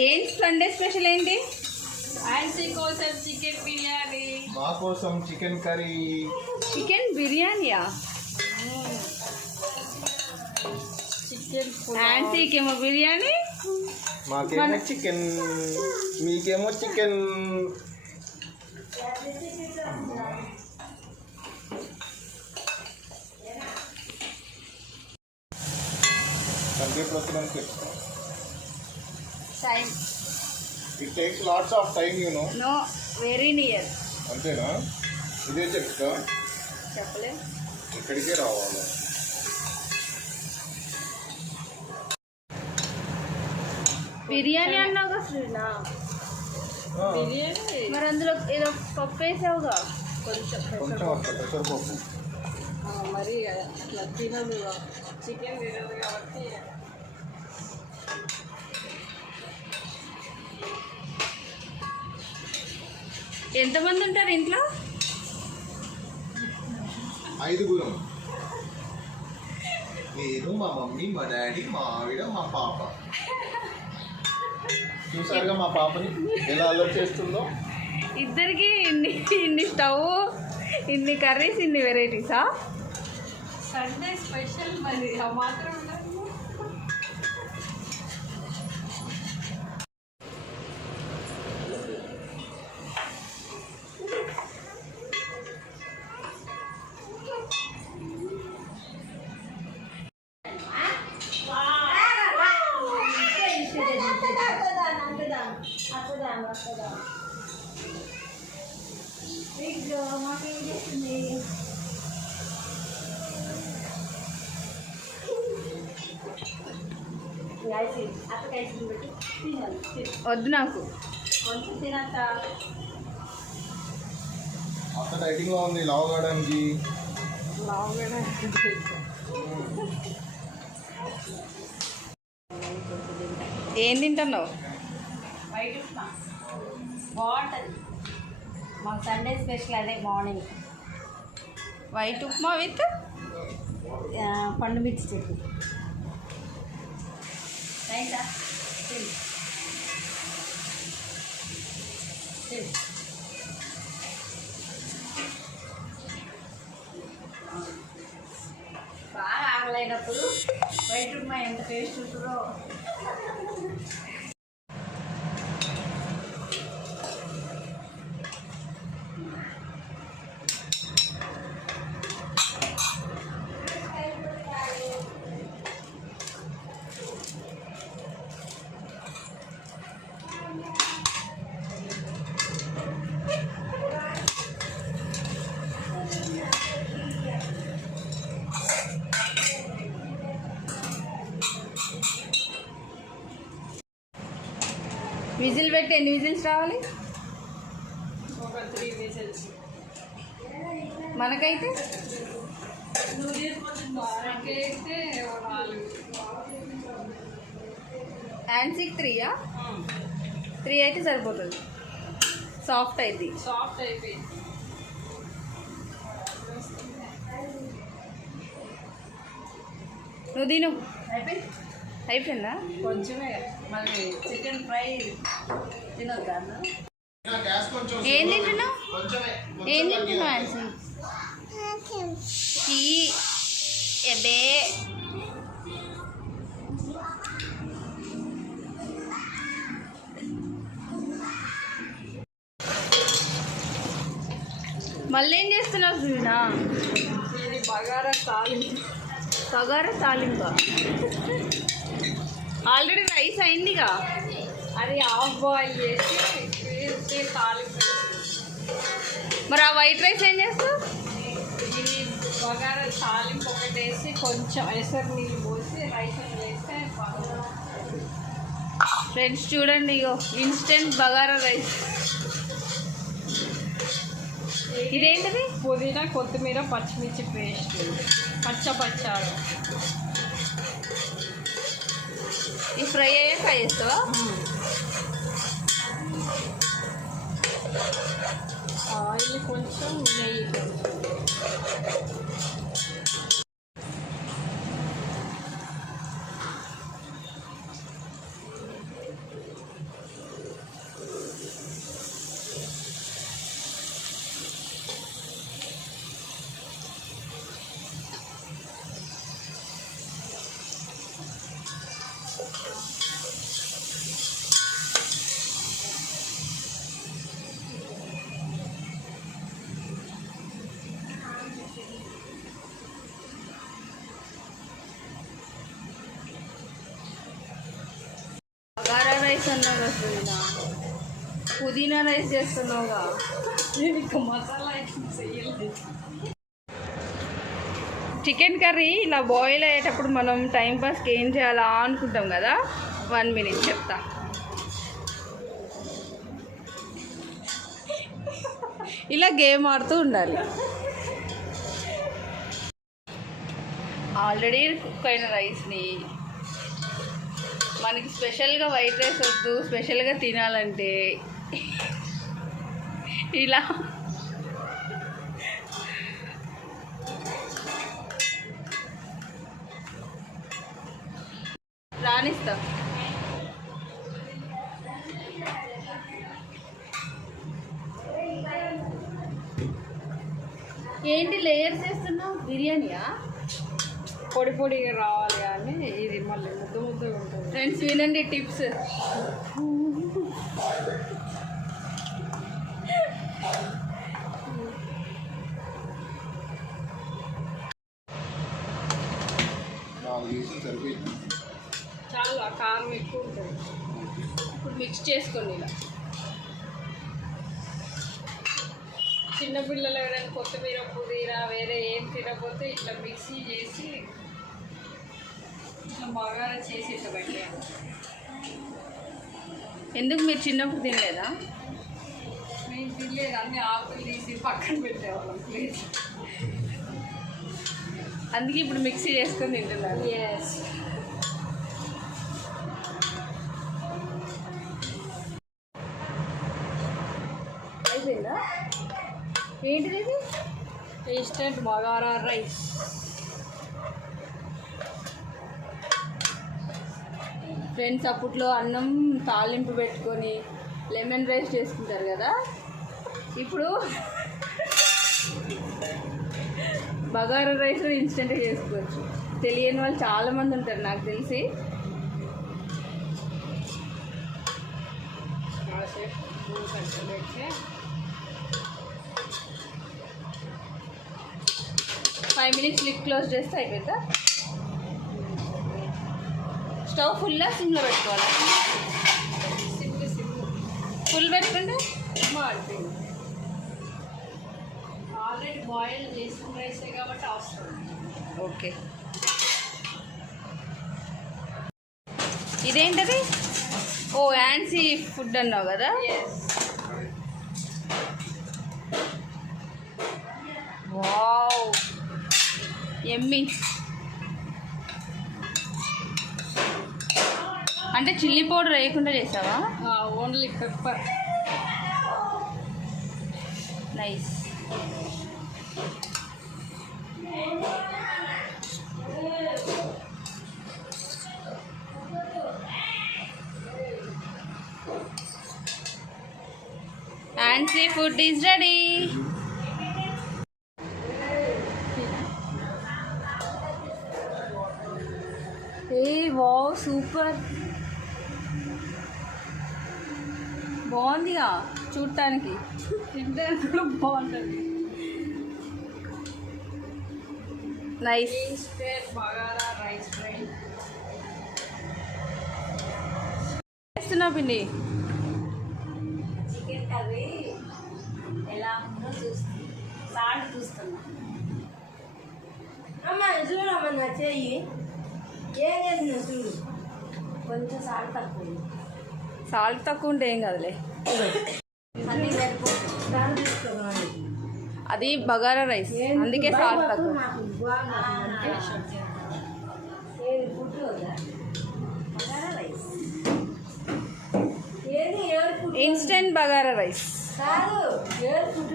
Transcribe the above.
ఏంటి Sunday special ఏంటి? ఆన్సీ కోసం చికెన్ బిర్యానీ, మా కోసం చికెన్ కర్రీ. చికెన్ బిర్యానీయా? చికెన్ ఆన్సీకేమో బిర్యానీ, మాకేమో చికెన్, మీకేమో chicken. Sunday program time. it takes lots of time, you know. No, very near. అంతేనా? ఇదే చెప్తా, చెప్పలే. ఇక్కడికే రావాలి. బిర్యానీ అన్నావుగా శ్రీనా? బిర్యానీ మరి అందులో ఏదో పప్పు వేసావుగా కొంచెం. కొంచెం పెసరపప్పు. మరి అట్లా తినదు, చికెన్ తినదు కాబట్టి. ఎంతమంది ఉంటారు ఇంట్లో? 5 నేను, మా మమ్మీ, మా డాడీ, మా ఆవిడ, మా పాప. చూసారుగా మా పాపని ఎలా అలర్ట్ చేస్తుందో. ఇద్దరికి ఇన్ని స్టవ్, ఇన్ని కర్రీస్, ఇన్ని వెరైటీసా? సండే స్పెషల్ మరి ఆ మాత్రం ఉండదు. వద్దు నాకు. కొంచెం తినంత. అంత డైటింగ్ లో ఉంది లావు కావడానికి. ఏం తింటున్నావు? బయట ఉప్మా బాగుంటుంది. మాకు సండే స్పెషల్ అదే మార్నింగ్. వైట్ ఉప్మా విత్ పండు మిర్చి చెట్టు. రైటా? బాగా ఆగలేనప్పుడు వైట్ ఉప్మా ఎంత టేస్ట్ ఉంటుందో. విజిల్ పెట్టి ఎన్ని విజిల్స్ రావాలి? ఒక 3 విజిల్స్. మనకైతే మనకైతే 4. ఆన్సీకి 3యా? 3 అయితే సరిపోతుంది, సాఫ్ట్ అయింది. సాఫ్ట్ అయిపోయింది. నువ్వు తిను. అయిపోయిందా? అయిపోయిందా? కొంచెమే. మళ్ళీ చికెన్ ఫ్రై తినొద్దా? గ్యాస్ కొంచెం ఏం తింటున్నావు? కొంచెమే. ఏం తింటున్నావు ఆన్సీ? చీ ఎబే. మళ్ళీ ఏం చేస్తున్నావు శ్రీనా? ఇది బగారా తాలింపు. బగారా తాలింపా? ఆల్రెడీ రైస్ అయిందిగా. అది హాఫ్ బాయిల్ చేసి తాలింపు. మరి ఆ వైట్ రైస్ ఏం చేస్తావు? ఇది బగారా తాలింపు ఒకటి వేసి కొంచెం ఎసరు నీళ్ళు పోసి రైస్ వేస్తే ఫ్రెండ్స్ చూడండి, ఇగో ఇన్స్టెంట్ బగారా రైస్. ఇదేంటిది? పుదీనా, కొత్తిమీర, పచ్చిమిర్చి పేస్ట్, పచ్చ. ఈ ఫ్రై అయ్యాక వేస్తావా? ఆయిల్ కొంచెం, నెయ్యి కొంచెం. బగారా రైస్ అన్నావు కదా, పుదీనా రైస్ చేస్తున్నావుగా. నేను ఇంకా మసాలా ఐటమ్స్ వేయలేదు. చికెన్ కర్రీ ఇలా బాయిల్ అయ్యేటప్పుడు మనం టైంపాస్కి ఏం చేయాలా అనుకుంటాం కదా. 1 minute చెప్తా. ఇలా గేమ్ ఆడుతూ ఉండాలి. ఆల్రెడీ కుక్ అయిన రైస్ని మనకి స్పెషల్గా వైట్ రైస్ వద్దు, స్పెషల్గా తినాలంటే ఇలా రాణిస్తా. ఏంటి లేయర్స్ వేస్తున్నావు? బిర్యానీయా? పొడి పొడిగా రావాలి కానీ ఇది మళ్ళీ ముద్ద ముద్దగా ఉంటుంది. ఫ్రెండ్స్ వినండి టిప్స్. సరిపోయింది. చాలా కారం ఎక్కువ ఉంటుంది. ఇప్పుడు మిక్స్ చేసుకోండి ఇలా. చిన్నపిల్లలు ఎవరైనా కొత్తిమీర పుదీనా వేరే ఏం తినకపోతే ఇట్లా మిక్సీ చేసి ఇట్లా బగారా చేసి ఇట్లా పెట్టాను. ఎందుకు మీరు చిన్నప్పుడు తినలేదా? మేము తినలేదు, అన్ని ఆకులు తీసి పక్కన పెట్టేవాళ్ళం ప్లీజ్. అందుకే ఇప్పుడు మిక్సీ చేసుకొని తింటున్నారు. ఎస్. అయిపోయిందా? ఏంటిది ఇది? Instant bagara rice. ఫ్రెండ్స్ అప్పట్లో అన్నం తాలింపు పెట్టుకొని లెమన్ రైస్ చేసుకుంటారు కదా. ఇప్పుడు బగారా రైస్ ఇన్స్టెంట్గా చేసుకోవచ్చు. తెలియని వాళ్ళు చాలామంది ఉంటారు నాకు తెలిసి. పెట్టి 5 minutes లిడ్ క్లోజ్ చేస్తే అయిపోతుందా? స్టవ్ ఫుల్లా సిమ్లో పెట్టుకోవాలా? ఫుల్ పెట్టుకుంటే మాడిపోయింది. ఆల్రెడీ బాయిల్ చేసుకున్న రైసే కాబట్టి అవసరం. ఓకే. ఇదేంటది? ఓ యాన్సీ ఫుడ్ అన్నావు కదా. వావ్, ఎమ్మి. అంటే చిల్లీ పౌడర్ వేయకుండా చేసావా? Only pepper. Nice. And seafood is ready. Hey, wow, super. బాగుందిగా చూడటానికి. తినడానికి కూడా బాగుంటుంది. Nice. Instant bagara rice fry చేస్తున్నా పిండి. చికెన్ కర్రీ ఎలా ఉందో చూస్తున్నా, సాల్ట్ చూస్తున్నా. అమ్మ చూడమ్మా చెయ్యి ఏం చేసిన చూడు, కొంచెం సాల్ట్ తక్కువ ఉంది. సాల్ట్ తక్కువ ఉంటే ఏం కాదులే. అన్నీ సరిపోతుంది. దాన్ని తీసుకోవాలి. అది బగారా రైస్, అందుకే సాల్ట్ తక్కువ. నాకు బాగా ఏది ఫుడ్ వద్దా? బగారా రైస్ ఏది ఎవరి ఫుడ్? Instant bagara rice. కాదు, ఎవరి ఫుడ్